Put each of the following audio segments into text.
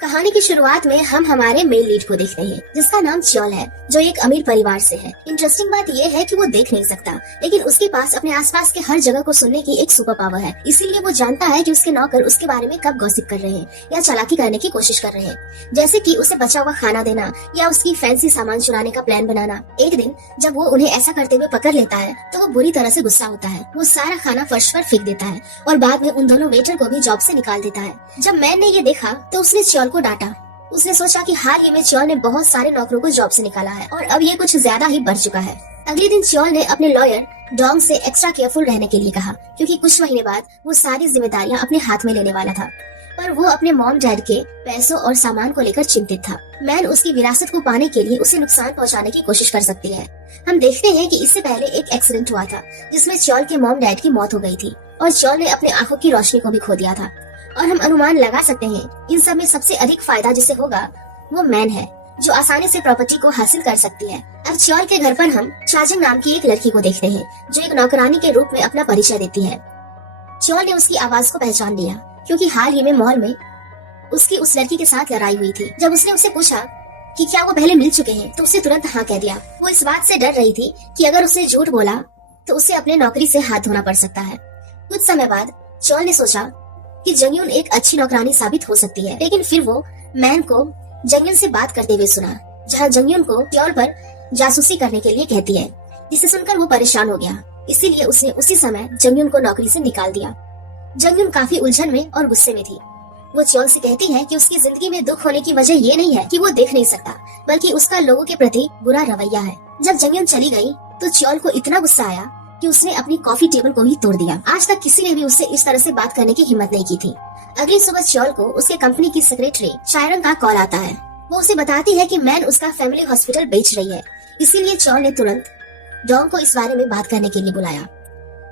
कहानी की शुरुआत में हम हमारे मेन लीड को देखते हैं जिसका नाम च्योल है, जो एक अमीर परिवार से है। इंटरेस्टिंग बात यह है कि वो देख नहीं सकता, लेकिन उसके पास अपने आसपास के हर जगह को सुनने की एक सुपर पावर है। इसीलिए वो जानता है कि उसके नौकर उसके बारे में कब गॉसिप कर रहे हैं या चालाकी करने की कोशिश कर रहे हैं, जैसे कि उसे बचा हुआ खाना देना या उसकी फैंसी सामान चुराने का प्लान बनाना। एक दिन जब वो उन्हें ऐसा करते हुए पकड़ लेता है तो वो बुरी तरह से गुस्सा होता है। वो सारा खाना फर्श पर फेंक देता है और बाद में उन दोनों वेटर को भी जॉब से निकाल देता है। जब मैन ने ये देखा तो उसने च्योल को डांटा। उसने सोचा कि हाल ही में च्योल ने बहुत सारे नौकरों को जॉब से निकाला है और अब ये कुछ ज्यादा ही बढ़ चुका है। अगले दिन च्योल ने अपने लॉयर डोंग से एक्स्ट्रा केयरफुल रहने के लिए कहा, क्योंकि कुछ महीने बाद वो सारी जिम्मेदारियां अपने हाथ में लेने वाला था। पर वो अपने मॉम डैड के पैसों और सामान को लेकर चिंतित था। मैन उसकी विरासत को पाने के लिए उसे नुकसान पहुंचाने की कोशिश कर सकती है। हम देखते हैं कि इससे पहले एक एक्सीडेंट हुआ था जिसमें च्योल के मॉम डैड की मौत हो गई थी और च्योल ने अपने आंखों की रोशनी को भी खो दिया था। और हम अनुमान लगा सकते हैं इन सब में सबसे अधिक फायदा जिसे होगा वो मैन है, जो आसानी से प्रॉपर्टी को हासिल कर सकती है। अब च्योल के घर पर हम चाजंग नाम की एक लड़की को देखते हैं जो एक नौकरानी के रूप में अपना परिचय देती है। च्योल ने उसकी आवाज को पहचान लिया क्योंकि हाल ही में मॉल में उसकी उस लड़की के साथ लड़ाई हुई थी। जब उसने उससे पूछा कि क्या वो पहले मिल चुके हैं तो उसने तुरंत हाँ कह दिया। वो इस बात से डर रही थी कि अगर उसने झूठ बोला तो उसे अपने नौकरी से हाथ धोना पड़ सकता है। कुछ समय बाद च्योल ने सोचा कि जंगयून एक अच्छी नौकरानी साबित हो सकती है, लेकिन फिर वो मैन को जंगयून से बात करते हुए सुना, जहाँ जंगयून को च्योल पर जासूसी करने के लिए कहती है, जिसे सुनकर वो परेशान हो गया। इसीलिए उसने उसी समय जंगयून को नौकरी से निकाल दिया। जंगयून काफी उलझन में और गुस्से में थी। वो च्योल से कहती है कि उसकी जिंदगी में दुख होने की वजह ये नहीं है कि वो देख नहीं सकता, बल्कि उसका लोगों के प्रति बुरा रवैया है। जब जंगयून चली गई तो च्योल को इतना गुस्सा आया कि उसने अपनी कॉफी टेबल को ही तोड़ दिया। आज तक किसी ने भी उससे इस तरह से बात करने की हिम्मत नहीं की थी। अगली सुबह च्योल को उसके कंपनी की सेक्रेटरी चायरंग का कॉल आता है। वो उसे बताती है कि मैन उसका फैमिली हॉस्पिटल बेच रही है। इसीलिए च्योल ने तुरंत डोंग को इस बारे में बात करने के लिए बुलाया।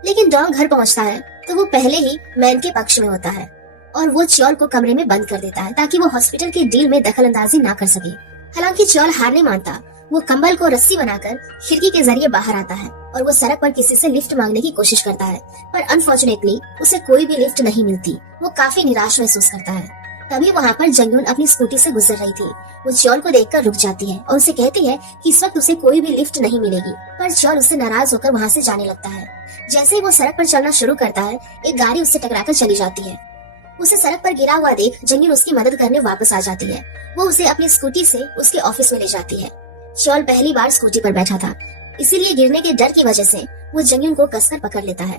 लेकिन डोंग घर पहुंचता है तो वो पहले ही मैन के पक्ष में होता है और वो च्योल को कमरे में बंद कर देता है ताकि वो हॉस्पिटल के डील में दखल अंदाजी ना कर सके। हालांकि च्योल हार नहीं मानता। वो कंबल को रस्सी बनाकर खिड़की के जरिए बाहर आता है और वो सड़क पर किसी से लिफ्ट मांगने की कोशिश करता है, पर अनफॉर्चुनेटली उसे कोई भी लिफ्ट नहीं मिलती। वो काफी निराश महसूस करता है। तभी वहाँ पर जंगयून अपनी स्कूटी से गुजर रही थी। वो च्योल को देखकर रुक जाती है और उसे कहती है कि इस वक्त उसे कोई भी लिफ्ट नहीं मिलेगी, पर च्योल उससे नाराज होकर वहाँ से जाने लगता है। जैसे ही वो सड़क पर चलना शुरू करता है, एक गाड़ी उससे टकराकर चली जाती है। उसे सड़क पर गिरा हुआ देख जंगयून उसकी मदद करने वापस आ जाती है। वो उसे अपनी स्कूटी से उसके ऑफिस में ले जाती है। च्योल पहली बार स्कूटी पर बैठा था, इसीलिए गिरने के डर की वजह से वो जंगयून को कसकर पकड़ लेता है।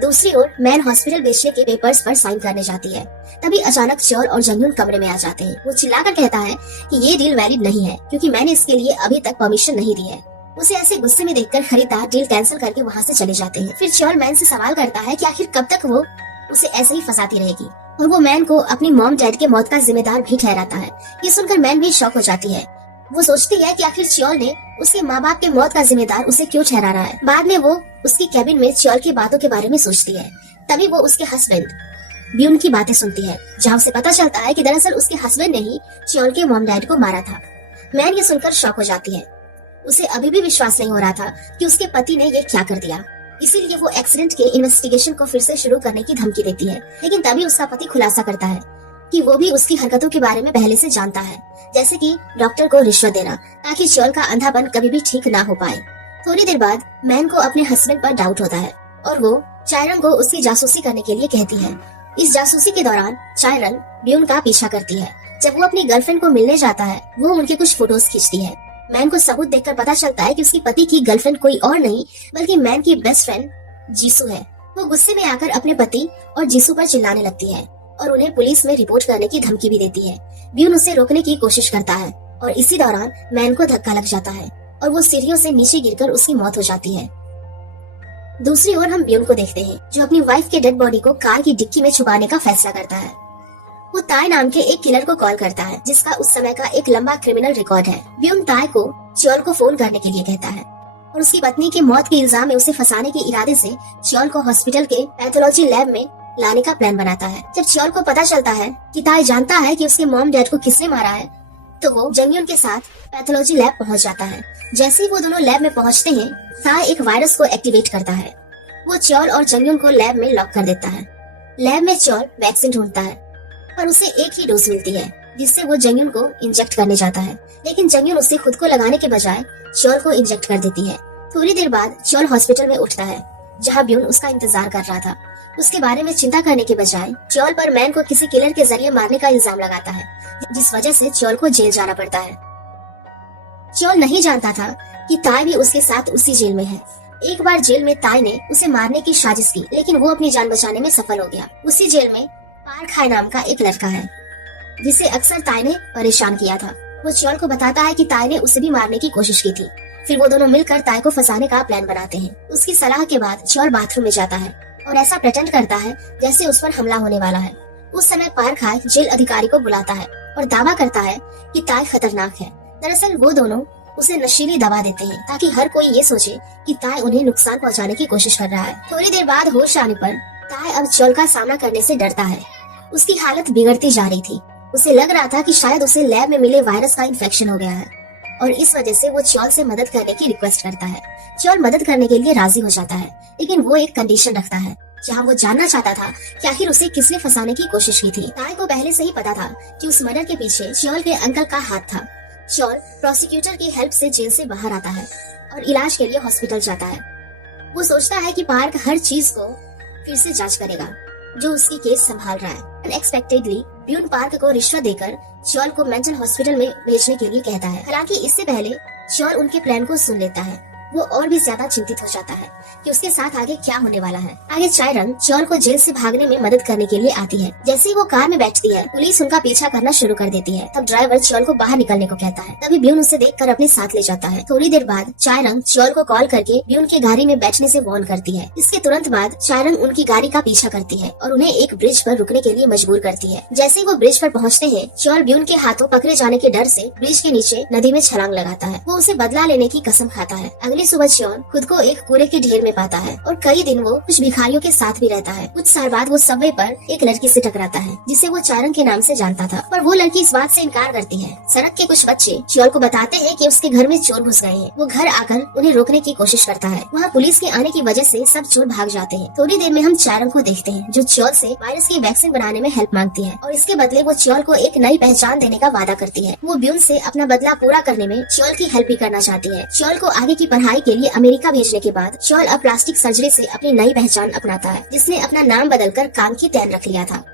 दूसरी ओर मैन हॉस्पिटल बेचने के पेपर्स पर साइन करने जाती है। तभी अचानक च्योल और जंगयून कमरे में आ जाते हैं। वो चिल्लाकर कहता है कि ये डील वैलिड नहीं है क्योंकि मैंने इसके लिए अभी तक परमिशन नहीं दी है। उसे ऐसे गुस्से में देखकर खरीदार डील कैंसिल करके वहाँ से चले जाते हैं। फिर च्योल मैन से सवाल करता है कि आखिर कब तक वो उसे ऐसे ही फंसाती रहेगी, और वो मैन को अपनी मॉम डैड के मौत का जिम्मेदार भी ठहराता है। ये सुनकर मैन भी शॉक हो जाती है। वो सोचती है कि आखिर च्योल ने उसके माँ बाप के मौत का जिम्मेदार उसे क्यों ठहरा रहा है। बाद में वो उसकी कैबिन में च्योल की बातों के बारे में सोचती है। तभी वो उसके हस्बैंड ब्यून की बातें सुनती है, जहाँ उसे पता चलता है कि दरअसल उसके हस्बैंड ने ही च्योल के मॉम डैड को मारा था। मैन ये सुनकर शॉक हो जाती है। उसे अभी भी विश्वास नहीं हो रहा था कि उसके पति ने ये क्या कर दिया। इसीलिए वो एक्सीडेंट के इन्वेस्टिगेशन को फिर से शुरू करने की धमकी देती है। लेकिन तभी उसका पति खुलासा करता है कि वो भी उसकी हरकतों के बारे में पहले से जानता है, जैसे कि डॉक्टर को रिश्वत देना ताकि च्योल का अंधापन कभी भी ठीक ना हो पाए। थोड़ी देर बाद मैन को अपने हस्बैंड पर डाउट होता है और वो चायरंग को उसकी जासूसी करने के लिए कहती है। इस जासूसी के दौरान चायरंग ब्यून का पीछा करती है। जब वो अपनी गर्लफ्रेंड को मिलने जाता है, वो उनके कुछ फोटोज खींचती है। मैन को सबूत देखकर पता चलता है कि उसके पति की गर्लफ्रेंड कोई और नहीं बल्कि मैन की बेस्ट फ्रेंड जीसू है। वो गुस्से में आकर अपने पति और जीसू पर चिल्लाने लगती है और उन्हें पुलिस में रिपोर्ट करने की धमकी भी देती है। ब्यून उसे रोकने की कोशिश करता है और इसी दौरान मैन को धक्का लग जाता है और वो सीढ़ियों से नीचे गिरकर उसकी मौत हो जाती है। दूसरी ओर हम ब्यून को देखते हैं जो अपनी वाइफ के डेड बॉडी को कार की डिक्की में छुपाने का फैसला करता है। वो ताय नाम के एक किलर को कॉल करता है जिसका उस समय का एक लंबा क्रिमिनल रिकॉर्ड है। ब्यून ताय को च्योल को फोन करने के लिए कहता है और उसकी पत्नी के मौत के इल्जाम में उसे फंसाने के इरादे से च्योल को हॉस्पिटल के पैथोलॉजी लैब में लाने का प्लान बनाता है। जब च्योल को पता चलता है कि ताय जानता है कि उसके मॉम डैड को किसने मारा है, तो वो जंगयून के साथ पैथोलॉजी लैब पहुंच जाता है। जैसे ही वो दोनों लैब में पहुंचते हैं, ताय एक वायरस को एक्टिवेट करता है। वो च्योल और जंगयून को लैब में लॉक कर देता है। लैब में च्योल वैक्सीन ढूंढता है पर उसे एक ही डोज मिलती है। जिससे वो जंगयून को इंजेक्ट करने जाता है, लेकिन जंगयून उसे खुद को लगाने के बजाय चोल को इंजेक्ट कर देती है। थोड़ी देर बाद चोल हॉस्पिटल में उठता है, जहाँ ब्यून उसका इंतजार कर रहा था। उसके बारे में चिंता करने के बजाय चोल पर मैन को किसी किलर के जरिए मारने का इल्जाम लगाता है, जिस वजह से चोल को जेल जाना पड़ता है। चोल नहीं जानता था कि ताई भी उसके साथ उसी जेल में है। एक बार जेल में ताई ने उसे मारने की साजिश की, लेकिन वो अपनी जान बचाने में सफल हो गया। उसी जेल में पार्क हाय नाम का एक लड़का है, जिसे अक्सर ताई ने परेशान किया था। वो चोल को बताता है कि ताई ने उसे भी मारने की कोशिश की थी। फिर वो दोनों मिलकर ताई को फंसाने का प्लान बनाते हैं। उसकी सलाह के बाद चोल बाथरूम में जाता है और ऐसा प्रेटेंड करता है जैसे उस पर हमला होने वाला है। उस समय पार्क हाय जेल अधिकारी को बुलाता है और दावा करता है कि ताई खतरनाक है। दरअसल वो दोनों उसे नशीली दवा देते हैं ताकि हर कोई ये सोचे कि ताई उन्हें नुकसान पहुंचाने की कोशिश कर रहा है। थोड़ी देर बाद होश आने पर ताई अब चोल का सामना करने से डरता है। उसकी हालत बिगड़ती जा रही थी। उसे लग रहा था कि शायद उसे लैब में मिले वायरस का इन्फेक्शन हो गया है और इस वजह से वो चोल से मदद करने की रिक्वेस्ट करता है। चोल मदद करने के लिए राजी हो जाता है, लेकिन वो एक कंडीशन रखता है, जहाँ वो जानना चाहता था कि आखिर उसे किसने फंसाने की कोशिश की थी। ताई को पहले से ही पता था कि उस मर्डर के पीछे चोल के अंकल का हाथ था। चोल प्रोसिक्यूटर की हेल्प से जेल से बाहर आता है और इलाज के लिए हॉस्पिटल जाता है। वो सोचता है कि पार्क हर चीज को फिर से जांच करेगा जो उसकी केस संभाल रहा है। अनएक्सपेक्टेडली ब्यून पार्क को रिश्वत देकर चोल को मेंटल हॉस्पिटल में भेजने के लिए कहता है। हालांकि इससे पहले चोल उनके प्लान को सुन लेता है। वो और भी ज्यादा चिंतित हो जाता है कि उसके साथ आगे क्या होने वाला है। आगे चायरंग चोल को जेल से भागने में मदद करने के लिए आती है। जैसे ही वो कार में बैठती है, पुलिस उनका पीछा करना शुरू कर देती है। तब ड्राइवर चोल को बाहर निकलने को कहता है। तभी ब्यून उसे देखकर अपने साथ ले जाता है। थोड़ी देर बाद चायरंग चोल को कॉल करके ब्यून की गाड़ी में बैठने से वार्न करती है। इसके तुरंत बाद चायरंग उनकी गाड़ी का पीछा करती है और उन्हें एक ब्रिज पर रुकने के लिए मजबूर करती है। जैसे ही वो ब्रिज पर पहुँचते हैं, चोल ब्यून के हाथों पकड़े जाने के डर से ब्रिज के नीचे नदी में छलांग लगाता है। वो उसे बदला लेने की कसम खाता है। अगली सुबह चोल खुद को एक कूड़े के ढेर में पाता है और कई दिन वो कुछ भिखारियों के साथ भी रहता है। कुछ साल बाद वो सबवे पर एक लड़की से टकराता है, जिसे वो चायरंग के नाम से जानता था, पर वो लड़की इस बात से इनकार करती है। सड़क के कुछ बच्चे चोल को बताते हैं कि उसके घर में चोर घुस गए हैं। वो घर आकर उन्हें रोकने की कोशिश करता है। वहाँ पुलिस के आने की वजह से सब चोर भाग जाते हैं। थोड़ी देर में हम चायरंग को देखते हैं, जो चोल से वायरस की वैक्सीन बनाने में हेल्प मांगती है और इसके बदले वो चोल को एक नई पहचान देने का वादा करती है। वो ब्यून से अपना बदला पूरा करने में चोल की हेल्प भी करना चाहती है। चोल को आगे की पढ़ाई के लिए अमेरिका भेजने के बाद चोल अब प्लास्टिक सर्जरी से अपनी नई पहचान अपनाता है, जिसने अपना नाम बदलकर काम की तैन रख लिया था।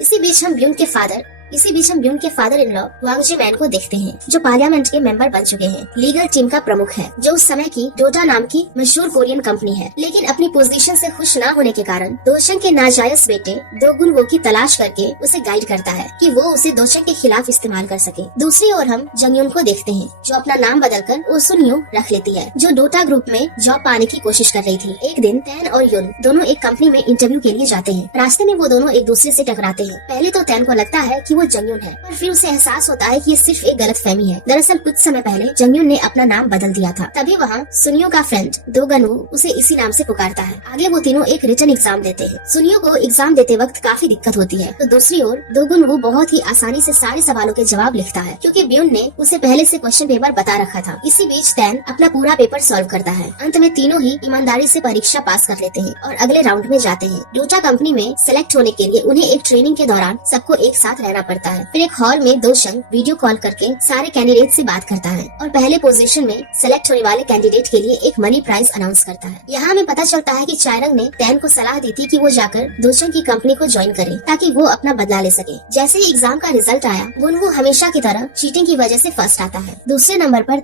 इसी बीच हम ब्यून के फादर इन लॉ वांग जी मैन को देखते हैं, जो पार्लियामेंट के मेंबर बन चुके हैं। लीगल टीम का प्रमुख है, जो उस समय की डोटा नाम की मशहूर कोरियन कंपनी है। लेकिन अपनी पोजीशन से खुश न होने के कारण दोशंग के नाजायज बेटे दोगुन वो की तलाश करके उसे गाइड करता है कि वो उसे दोशंग के खिलाफ इस्तेमाल कर सके। दूसरी ओर हम जंगयून को देखते हैं, जो अपना नाम बदलकर ओसुन्यू रख लेती है, जो डोटा ग्रुप में जॉब पाने की कोशिश कर रही थी। एक दिन तैन और युन दोनों एक कंपनी में इंटरव्यू के लिए जाते हैं। रास्ते में वो दोनों एक दूसरे से टकराते हैं। पहले तो तैन को लगता है कि वो जंगयून है, पर फिर उसे एहसास होता है कि ये सिर्फ एक गलतफहमी है। दरअसल कुछ समय पहले जंगयून ने अपना नाम बदल दिया था। तभी वहाँ सुनियो का फ्रेंड दोगनवू उसे इसी नाम से पुकारता है। आगे वो तीनों एक रिटन एग्जाम देते हैं। सुनियो को एग्जाम देते वक्त काफी दिक्कत होती है, तो दूसरी ओर दोगनवू बहुत ही आसानी से सारे सवालों के जवाब लिखता है, क्योंकि ब्यून ने उसे पहले से क्वेश्चन पेपर बता रखा था। इसी बीच तैन अपना पूरा पेपर सॉल्व करता है। अंत में तीनों ही ईमानदारी से परीक्षा पास कर लेते हैं और अगले राउंड में जाते हैं। डोटा कंपनी में सेलेक्ट होने के लिए उन्हें एक ट्रेनिंग के दौरान सबको एक साथ रहना पड़ता है। फिर एक हॉल में दोशंग वीडियो कॉल करके सारे कैंडिडेट से बात करता है और पहले पोजीशन में सेलेक्ट होने वाले कैंडिडेट के लिए एक मनी प्राइज अनाउंस करता है। यहाँ हमें पता चलता है कि चायरंग ने तैन को सलाह दी थी कि वो जाकर दोशंग की कंपनी को ज्वाइन करे, ताकि वो अपना बदला ले सके। जैसे ही एग्जाम का रिजल्ट आया, गुनवू हमेशा की तरह चीटिंग की वजह से फर्स्ट आता है। दूसरे नंबर पर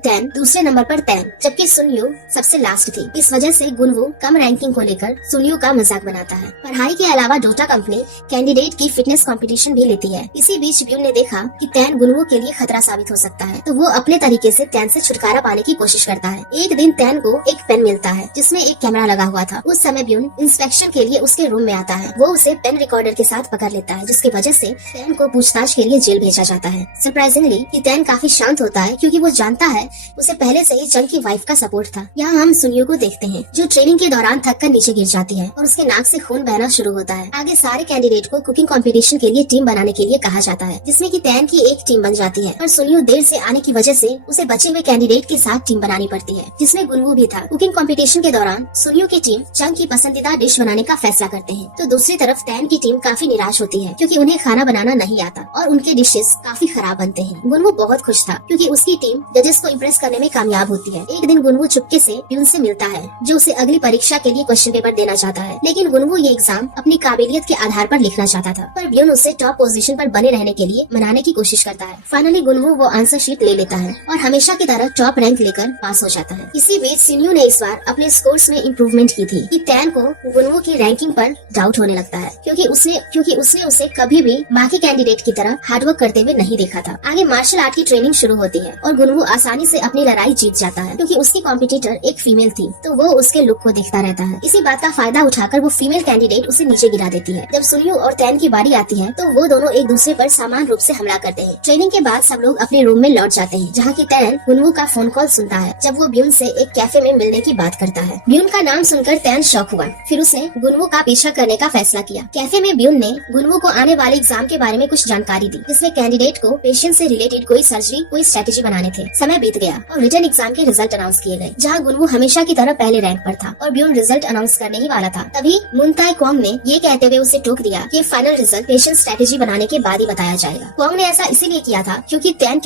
तैन, जबकि सुनियो सबसे लास्ट थी। इस वजह से गुनवू कम रैंकिंग को लेकर सुनियो का मजाक बनाता है। पढ़ाई के अलावा डोटा कंपनी कैंडिडेट की फिटनेस कंपटीशन भी लेती है। इसी बीच ब्यून ने देखा कि तैन गुनवू के लिए खतरा साबित हो सकता है, तो वो अपने तरीके से तैन से छुटकारा पाने की कोशिश करता है। एक दिन तैन को एक पेन मिलता है, जिसमें एक कैमरा लगा हुआ था। उस समय ब्यून इंस्पेक्शन के लिए उसके रूम में आता है। वो उसे पेन रिकॉर्डर के साथ पकड़ लेता है, जिसकी वजह से तैन को पूछताछ के लिए जेल भेजा जाता है। सरप्राइजिंगली कि तैन काफी शांत होता है, क्योंकि वो जानता है उसे पहले से ही जंग की वाइफ का सपोर्ट था। यहाँ हम सुनियो को देखते हैं, जो ट्रेनिंग के दौरान थक कर नीचे गिर जाती है और उसके नाक से खून बहना शुरू होता है। आगे सारे कैंडिडेट को कुकिंग कंपटीशन के लिए टीम बनाने के लिए कहा चाहता है, जिसमें कि टैन की एक टीम बन जाती है। पर सुनियो देर से आने की वजह से उसे बचे हुए कैंडिडेट के साथ टीम बनानी पड़ती है, जिसमें गुनवू भी था। कुकिंग कंपटीशन के दौरान सुनियो की टीम चंग की पसंदीदा डिश बनाने का फैसला करते हैं, तो दूसरी तरफ टैन की टीम काफी निराश होती है क्योंकि उन्हें खाना बनाना नहीं आता और उनके डिशेस काफी खराब बनते हैं। गुनवू बहुत खुश था क्योंकि उसकी टीम जजेस को इम्प्रेस करने में कामयाब होती है। एक दिन गुनवू चुपके से ब्यून से मिलता है, जो उसे अगली परीक्षा के लिए क्वेश्चन पेपर देना चाहता है, लेकिन गुनवू ये एग्जाम अपनी काबिलियत के आधार पर लिखना चाहता था। पर ब्यून उसे टॉप पोजीशन पर बने रहने के लिए मनाने की कोशिश करता है। फाइनली गुनवू वो आंसर शीट ले लेता है और हमेशा की तरह टॉप रैंक लेकर पास हो जाता है। इसी बीच सुनियो ने इस बार अपने स्कोर्स में इम्प्रूवमेंट की थी कि टैन को गुनवू की रैंकिंग पर डाउट होने लगता है क्योंकि उसने उसे कभी भी बाकी कैंडिडेट की तरह हार्डवर्क करते हुए नहीं देखा था। आगे मार्शल आर्ट की ट्रेनिंग शुरू होती है और गुनवू आसानी से अपनी लड़ाई जीत जाता है क्योंकि उसकी कॉम्पिटिटर एक फीमेल थी, तो वो उसके लुक को देखता रहता है। इसी बात का फायदा उठाकर वो फीमेल कैंडिडेट उसे नीचे गिरा देती है। जब सुनियो और टैन की बारी आती है तो वो दोनों एक दूसरे पर समान रूप से हमला करते हैं। ट्रेनिंग के बाद सब लोग अपने रूम में लौट जाते हैं, जहाँ की टैन गुनवू का फोन कॉल सुनता है जब वो ब्यून से एक कैफे में मिलने की बात करता है। ब्यून का नाम सुनकर टैन शॉक हुआ, फिर उसने गुनवू का पीछा करने का फैसला किया। कैफे में ब्यून ने गुनवू को आने वाले एग्जाम के बारे में कुछ जानकारी दी, जिसमें कैंडिडेट को पेशेंट से रिलेटेड कोई सर्जरी कोई स्ट्रेटेजी बनाने थे। समय बीत गया और रिटर्न एग्जाम के रिजल्ट अनाउंस किए गए, जहाँ गुनवू हमेशा की तरह पहले रैंक पर था और ब्यून रिजल्ट अनाउंस करने ही वाला था। तभी मुनताई क्वांग ने ये कहते हुए उसे टोक दिया कि फाइनल रिजल्ट पेशेंट स्ट्रेटेजी बनाने के बाद ही बताया जाएगा। क्वांग ने ऐसा इसीलिए किया था क्योंकि टैन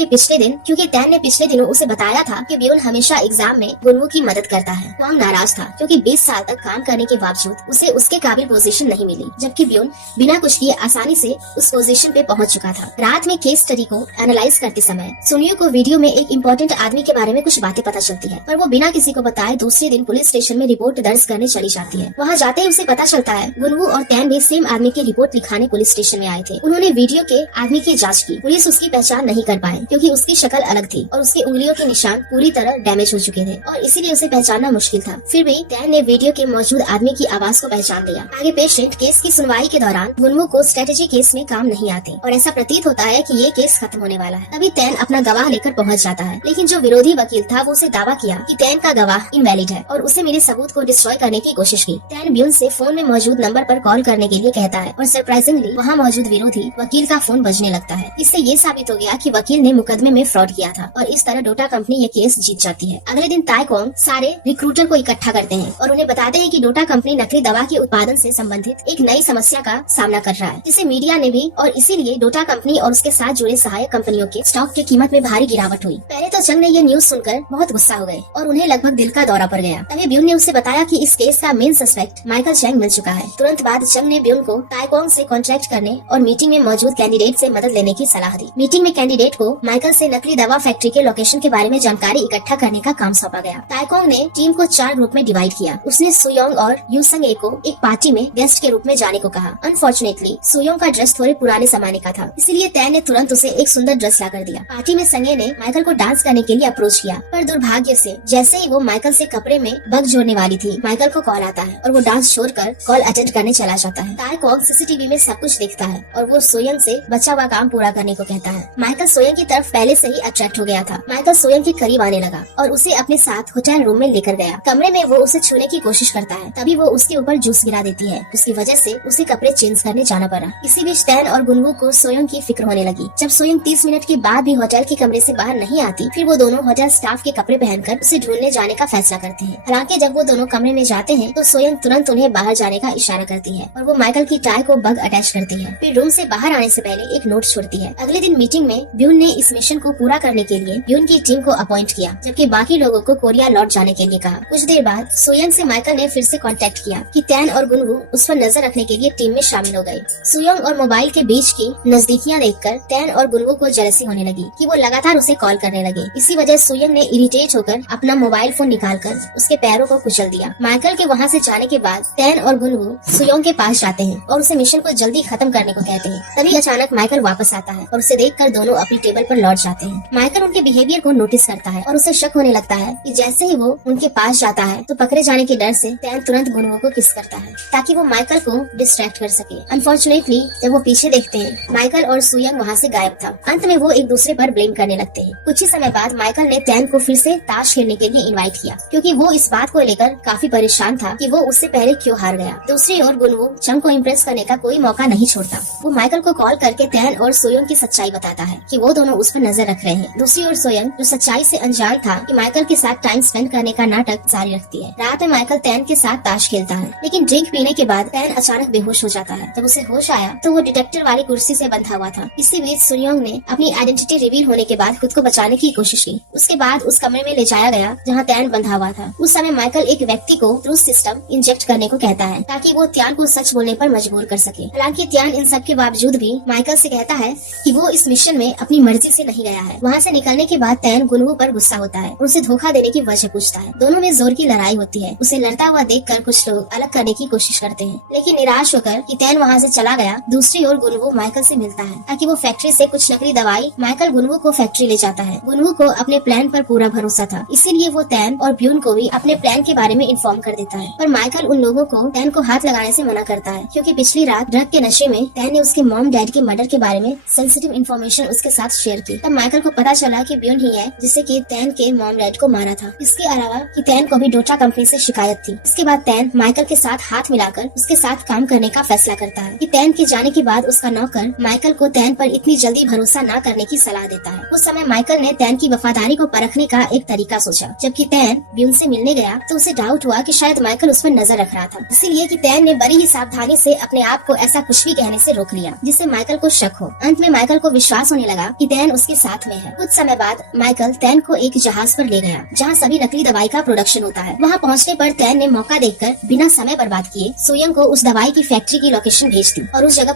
ने पिछले दिनों उसे बताया था कि ब्यून हमेशा एग्जाम में गुनवू की मदद करता है। क्वांग नाराज था क्योंकि 20 साल तक काम करने के बावजूद उसे उसके काबिल पोजीशन नहीं मिली, जबकि ब्यून बिना कुछ किए आसानी से उस पोजीशन पे पहुंच चुका था। रात में केस स्टडी को एनालाइज करते समय सुनियो को वीडियो में एक इम्पोर्टेंट आदमी के बारे में कुछ बातें पता चलती है, पर वो बिना किसी को बताए दूसरे दिन पुलिस स्टेशन में रिपोर्ट दर्ज करने चली जाती है। वहाँ जाते ही उसे पता चलता है गुनवू और टैन भी सेम आदमी की रिपोर्ट लिखाने पुलिस स्टेशन में आए थे। उन्होंने वीडियो के आदमी की जाँच की। पुलिस उसकी पहचान नहीं कर पाए क्योंकि उसकी शक्ल अलग थी और उसकी उंगलियों के निशान पूरी तरह डैमेज हो चुके थे और इसीलिए उसे पहचानना मुश्किल था। फिर भी टैन ने वीडियो के मौजूद आदमी की आवाज को पहचान लिया। आगे पेशेंट केस की सुनवाई के दौरान गुनवू को स्ट्रेटेजी केस में काम नहीं आते और ऐसा प्रतीत होता है कि ये केस खत्म होने वाला है। तभी टैन अपना गवाह लेकर पहुंच जाता है, लेकिन जो विरोधी वकील था वो उसे दावा किया कि टैन का गवाह इनवैलिड है और उसे मेरे सबूत को डिस्ट्रॉय करने की कोशिश की। टैन ब्यून से फोन में मौजूद नंबर पर कॉल करने के लिए कहता है और सरप्राइजिंगली वहाँ मौजूद विरोधी वकील का फोन बजने लगता है। इससे ये साबित हो गया कि वकील ने मुकदमे में फ्रॉड किया था और इस तरह डोटा कंपनी ये केस जीत जाती है। अगले दिन ताई क्वांग सारे रिक्रूटर को इकट्ठा करते हैं और उन्हें बताते हैं कि डोटा कंपनी नकली दवा के उत्पादन से संबंधित एक नई समस्या का सामना कर रहा है, जिसे मीडिया ने भी, और इसीलिए डोटा कंपनी और उसके साथ जुड़े सहायक कंपनियों के स्टॉक की कीमत में भारी गिरावट हुई। पहले तो चंग ने ये न्यूज सुनकर बहुत गुस्सा हो गए और उन्हें लगभग दिल का दौरा पड़ गया। तभी ब्यून ने उसे बताया कि इस केस का मेन सस्पेक्ट माइकल चैंग मिल चुका है। तुरंत बाद चंग ने ब्यून को ताई क्वांग से कॉन्ट्रैक्ट करने और मीटिंग में मौजूद कैंडिडेट से मदद लेने की सलाह दी। मीटिंग में कैंडिडेट को माइकल से नकली दवा फैक्ट्री के लोकेशन के बारे में जानकारी इकट्ठा करने का काम सौंपा गया। ताई क्वांग ने टीम को 4 ग्रुप में डिवाइड किया। उसने सुयोंग और यूसंग ए को एक पार्टी में गेस्ट के रूप में जाने को कहा। अनफॉर्चुनेटली सुयोंग का ड्रेस थोड़े पुराने जमाने का था, इसलिए टैन ने तुरंत उसे एक सुंदर ड्रेस ला कर दिया। पार्टी में संगे ने माइकल को डांस करने के लिए अप्रोच किया, पर दुर्भाग्य से जैसे ही वो माइकल से कपड़े में बग जोड़ने वाली थी, माइकल को कॉल आता है और वो डांस छोड़कर कॉल अटेंड करने चला जाता है। ताई क्वांग सीसीटीवी में सब कुछ देखता है और वो सोयंग से बचा हुआ काम पूरा करने को कहता है। माइकल सोयंग की तरफ पहले से ही अट्रैक्ट हो गया था। माइकल सोयंग के करीब आने लगा और उसे अपने साथ होटल रूम में लेकर गया। कमरे में वो उसे छूने की कोशिश करता है, तभी वो उसके ऊपर जूस गिरा देती है, उसकी वजह से उसे कपड़े चेंज करने जाना पड़ा। इसी बीच टैन और गुनवू को सोयंग की फिक्र होने लगी। जब सोयंग 30 मिनट के बाद भी होटल के कमरे से बाहर नहीं आती, फिर वो दोनों होटल स्टाफ के कपड़े पहनकर उसे ढूंढने जाने का फैसला करते हैं। हालांकि जब वो दोनों कमरे में जाते हैं तो सोयंग तुरंत उन्हें बाहर जाने का इशारा करती है और वो माइकल की टाई को बग अटैच करती है। फिर रूम से बाहर आने से पहले एक नोट छोड़ती है। अगले दिन मीटिंग में ब्यून ने इस मिशन को पूरा करने के लिए ब्यून की टीम को अपॉइंट किया, जबकि बाकी लोगों को कोरिया लौट जाने के लिए कहा। कुछ देर बाद सोयंग से माइकल ने फिर से कांटेक्ट किया कि टैन और गुनवू उस पर नजर रखने के लिए टीम में शामिल हो गए। सोयंग और मोबाइल के बीच की नजदीकियां देखकर टैन और गुनवू को जेलसी होने लगी कि वो लगातार उसे कॉल करने लगे। इसी वजह सोयंग ने इरिटेट होकर अपना मोबाइल फोन निकालकर उसके पैरों को कुचल दिया। माइकल के वहाँ से जाने के बाद टैन और गुनवू सोयंग के पास जाते हैं और उसे मिशन को जल्दी खत्म करने को कहते हैं। तभी अचानक माइकल वापस आता है और उसे देखकर दोनों अपनी टेबल पर लौट जाते हैं। माइकल उनके बिहेवियर को नोटिस करता है और उसे शक होने लगता है कि जैसे ही वो उनके पास जाता है तो पकड़े जाने के डर से टैन तुरंत गुनवू को किस करता है ताकि वो माइकल को डिस्ट्रैक्ट कर सके। अनफॉर्चुनेटली जब वो पीछे देखते हैं, माइकल और सोयंग वहाँ से गायब था। अंत में वो एक दूसरे पर ब्लेम करने लगते हैं। कुछ ही समय बाद माइकल ने टैन को फिर से ताश खेलने के लिए इनवाइट किया, क्योंकि वो इस बात को लेकर काफी परेशान था कि वो उससे पहले क्यों हार गया। दूसरी ओर गुनवू चंग को इम्प्रेस करने का कोई मौका नहीं छोड़ता। वो माइकल को कॉल करके तैन और सोयोंग की सच्चाई बताता है कि वो दोनों उस पर नजर रख रहे हैं। दूसरी ओर सोयोंग जो सच्चाई से अनजान था कि माइकल के साथ टाइम स्पेंड करने का नाटक जारी रखती है। रात में माइकल तैन के साथ ताश खेलता है, लेकिन ड्रिंक पीने के बाद तैन अचानक बेहोश हो जाता है। जब उसे होश आया तो वो डिटेक्टर वाली कुर्सी से बंधा हुआ था। इसी बीच सोयोंग ने अपनी आइडेंटिटी रिवील होने के बाद खुद को बचाने की कोशिश की। उसके बाद उस कमरे में ले जाया गया जहाँ तैन बंधा हुआ था। उस समय माइकल एक व्यक्ति को ट्रूथ सिस्टम इंजेक्ट करने को कहता है ताकि वो त्यान को सच बोलने पर मजबूर कर सके। हालांकि त्यान इन सब के बावजूद भी माइकल से कहता है कि वो इस मिशन में अपनी मर्जी से नहीं गया है। वहाँ से निकलने के बाद तैन गुनवू पर गुस्सा होता है और उसे धोखा देने की वजह पूछता है। दोनों में जोर की लड़ाई होती है। उसे लड़ता हुआ देखकर कुछ लोग अलग करने की कोशिश करते हैं, लेकिन निराश होकर कि तैन वहाँ से चला गया, दूसरी ओर गुनवू माइकल से मिलता है ताकि वो फैक्ट्री से कुछ नकली दवाई माइकल गुनवू को फैक्ट्री ले जाता है। गुनवू को अपने प्लान पर पूरा भरोसा था, इसीलिए वो तैन और ब्यून को भी अपने प्लान के बारे में इन्फॉर्म कर देता है। पर माइकल उन लोगों को तैन को हाथ लगाने से मना करता है क्योंकि पिछली रात ड्रग के नशे में तैन ने उसके मॉम डैड के मर्डर के बारे में सेंसिटिव इन्फॉर्मेशन उसके साथ शेयर की। तब माइकल को पता चला कि ब्यून ही है जिसे कि तैन के मॉम डैड को मारा था। इसके अलावा कि तैन को भी डोटा कंपनी से शिकायत थी। इसके बाद तैन माइकल के साथ हाथ मिलाकर उसके साथ काम करने का फैसला करता है। कि तैन के जाने के बाद उसका नौकर माइकल को तैन पर इतनी जल्दी भरोसा न करने की सलाह देता है। उस समय माइकल ने तैन की वफादारी को परखने का एक तरीका सोचा। जबकि तैन ब्यून से मिलने गया तो उसे डाउट हुआ कि शायद माइकल उस पर नजर रख रहा था, इसीलिए कि तैन ने बड़ी ही सावधानी से अपने आप को ऐसा कुछ भी कहने से रोक लिया जिससे माइकल को शक हो। अंत में माइकल को विश्वास होने लगा कि तैन उसके साथ में है। कुछ समय बाद माइकल तैन को एक जहाज पर ले गया जहाँ सभी नकली दवाई का प्रोडक्शन होता है। वहाँ पहुँचने पर तैन ने मौका देखकर बिना समय बर्बाद किए सोयोंग को उस दवाई की फैक्ट्री की लोकेशन भेज दी और उस जगह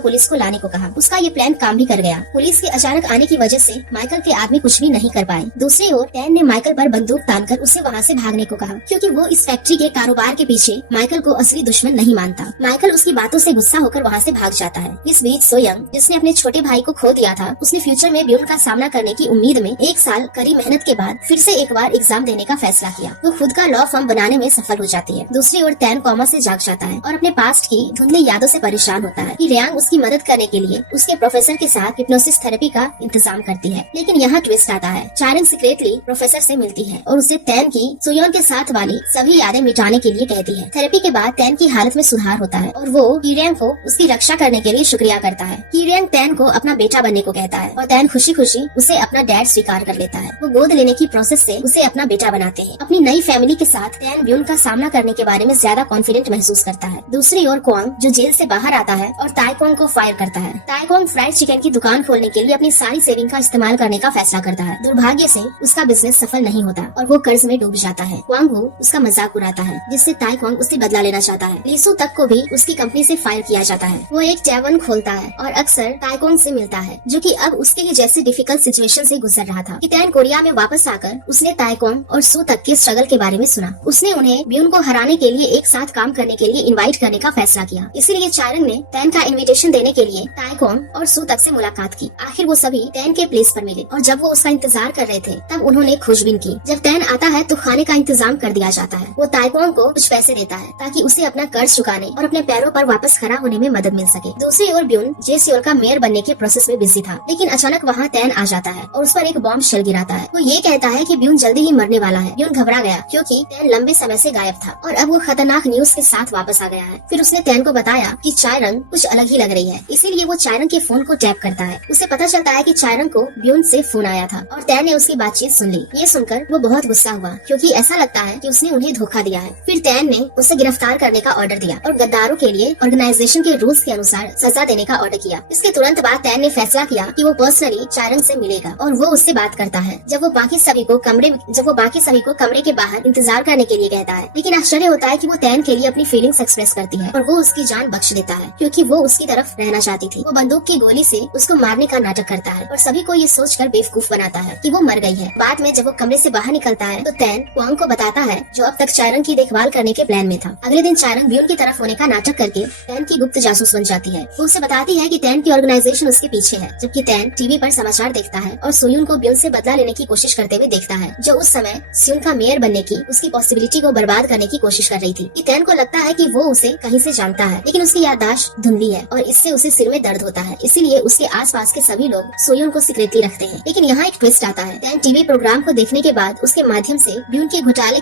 पुलिस को लाने को कहा। उसका ये प्लान काम भी कर गया। पुलिस के अचानक आने की वजह से माइकल के आदमी कुछ भी नहीं कर पाए। दूसरी ओर तैन ने माइकल पर बंदूक तानकर उसे वहाँ से भागने को कहा क्योंकि वो इस फैक्ट्री के कारोबार के पीछे माइकल को असली दुश्मन नहीं मानता। माइकल उसकी बातों से गुस्सा होकर वहाँ से भाग जाता है। इस बीच सोयोंग जिसने अपने छोटे भाई को खो दिया था, उसने फ्यूचर में ब्यून का सामना करने की उम्मीद में एक साल कड़ी मेहनत के बाद फिर से एक बार एग्जाम देने का फैसला किया। वो खुद का लॉ फर्म बनाने में सफल हो जाती है। दूसरी ओर तैन कोमा से जाग जाता है और अपने पास्ट की धुंधली यादों से परेशान होता है कि रियांग उसकी मदद करने के लिए उसके प्रोफेसर के साथ हिप्नोसिस थेरेपी का इंतजाम करती है। लेकिन यहाँ ट्विस्ट आता है। चायरंग सीक्रेटली प्रोफेसर से मिलती है और उसे तैन की सोयोंग के साथ वाली सभी यादें मिटाने के लिए कहती है। थेरेपी के बाद तैन की हालत में सुधार होता है और वो कीरियांग को उसकी रक्षा करने के लिए शुक्रिया करता है। कीरियांग तैन को अपना बेटा बनने को कहता है और तैन खुशी खुशी उसे अपना डैड स्वीकार कर लेता है। वो गोद लेने की प्रोसेस से उसे अपना बेटा बनाते हैं। अपनी नई फैमिली के साथ तैन ब्यून का सामना करने के बारे में ज्यादा कॉन्फिडेंट महसूस करता है। दूसरी ओर क्वांग जो जेल से बाहर आता है और ताइक्वांग को फायर करता है। ताइक्वांग फ्राइड चिकन की दुकान खोलने के लिए अपनी सारी सेविंग का इस्तेमाल करने का फैसला करता है। दुर्भाग्य से उसका बिजनेस सफल नहीं होता और वो कर्ज में डूब जाता है। क्वांग उसका मजाक उड़ाता है जिससे ताइक्वांग उससे बदला लेना चाहता है। लीसू तक को भी उसकी कंपनी से फायर किया जाता है। वो एक टैवर्न खोलता है और अक्सर ताइक्वांग से मिलता है जो कि अब उसके ही जैसे डिफिकल्ट सिचुएशन से गुजर रहा था। तैन कोरिया में वापस आकर उसने ताइक्वांग और सू तक के स्ट्रगल के बारे में सुना। उसने उन्हें ब्यून को हराने के लिए एक साथ काम करने के लिए इनवाइट करने का फैसला किया। इसीलिए चायरंग ने तैन का इनविटेशन देने के लिए ताइक्वांग और सू तक से मुलाकात की। आखिर वो सभी तैन के प्लेस पर मिले और जब वो उसका इंतजार कर रहे थे तब उन्होंने खोजबीन की। जब तैन आता है तो खाने का इंतजाम कर दिया जाता है। वो ताइक्वांग को कुछ पैसे देता है ताकि उसे अपना कर्ज चुकाने और अपने पैरों पर वापस खड़ा होने में मदद मिल सके। दूसरी ओर ब्यून जेसियोल का मेयर बनने के प्रोसेस में बिजी था, लेकिन अचानक वहाँ तैन आ जाता है और उस पर एक बॉम्ब शेल गिराता है। वो ये कहता है कि ब्यून जल्दी ही मरने वाला है। ब्यून घबरा गया क्योंकि तैन लंबे समय से गायब था और अब वो खतरनाक न्यूज के साथ वापस आ गया है। फिर उसने तैन को बताया कि चायरंग कुछ अलग ही लग रही है, इसीलिए वो चायरंग के फोन को टैप करता है। उसे पता चलता है कि चायरंग को ब्यून से फोन आया था और तैन ने उसकी बातचीत सुन ली। ये सुनकर वो बहुत गुस्सा हुआ क्योंकि ऐसा लगता है कि उसने उन्हें धोखा दिया है। फिर तैन ने उसे गिरफ्तार करने का ऑर्डर दिया और गद्दारों के लिए ऑर्गेनाइजेशन के रूल्स के अनुसार सजा देने का ऑर्डर किया। इसके तुरंत बाद तैन ने फैसला किया कि वो पर्सनली चायरंग से मिलेगा और वो उससे बात करता है। जब वो बाकी सभी को कमरे के बाहर इंतजार करने के लिए कहता है, लेकिन आश्चर्य होता है कि वो तैन के लिए अपनी फीलिंग्स एक्सप्रेस करती है और वो उसकी जान बख्श देता है क्योंकि वो उसकी तरफ रहना चाहती थी। वो बंदूक की गोली से उसको मारने का नाटक करता है और सभी को ये सोचकर बेवकूफ बनाता है कि वो मर गई है। बाद में जब वो कमरे से बाहर निकलता है तो तैन क्वांग को बताता है जो अब तक चायरंग की देखभाल करने के प्लान में था। अगले दिन चायरंग ब्यून की तरफ होने का नाटक करके तैन की गुप्त जासूस बन जाती है। वो उसे बताती है कि तैन की ऑर्गेनाइजेशन उसके पीछे है, जबकि तैन टीवी पर समाचार देखता है और सोयून को ब्यून से बदला लेने की कोशिश करते हुए देखता है, जो उस समय स्यून का मेयर बनने की उसकी पॉसिबिलिटी को बर्बाद करने की कोशिश कर रही थी। कि तैन को लगता है कि वो उसे कहीं से जानता है, लेकिन उसकी याददाश्त धुंधली है और इससे उसे सिर में दर्द होता है। इसीलिए उसके आसपास के सभी लोग सोयून को सीक्रेटली रखते हैं। लेकिन यहाँ एक ट्विस्ट आता है। तैन टीवी प्रोग्राम को देखने के बाद उसके माध्यम से ब्यून के घोटाले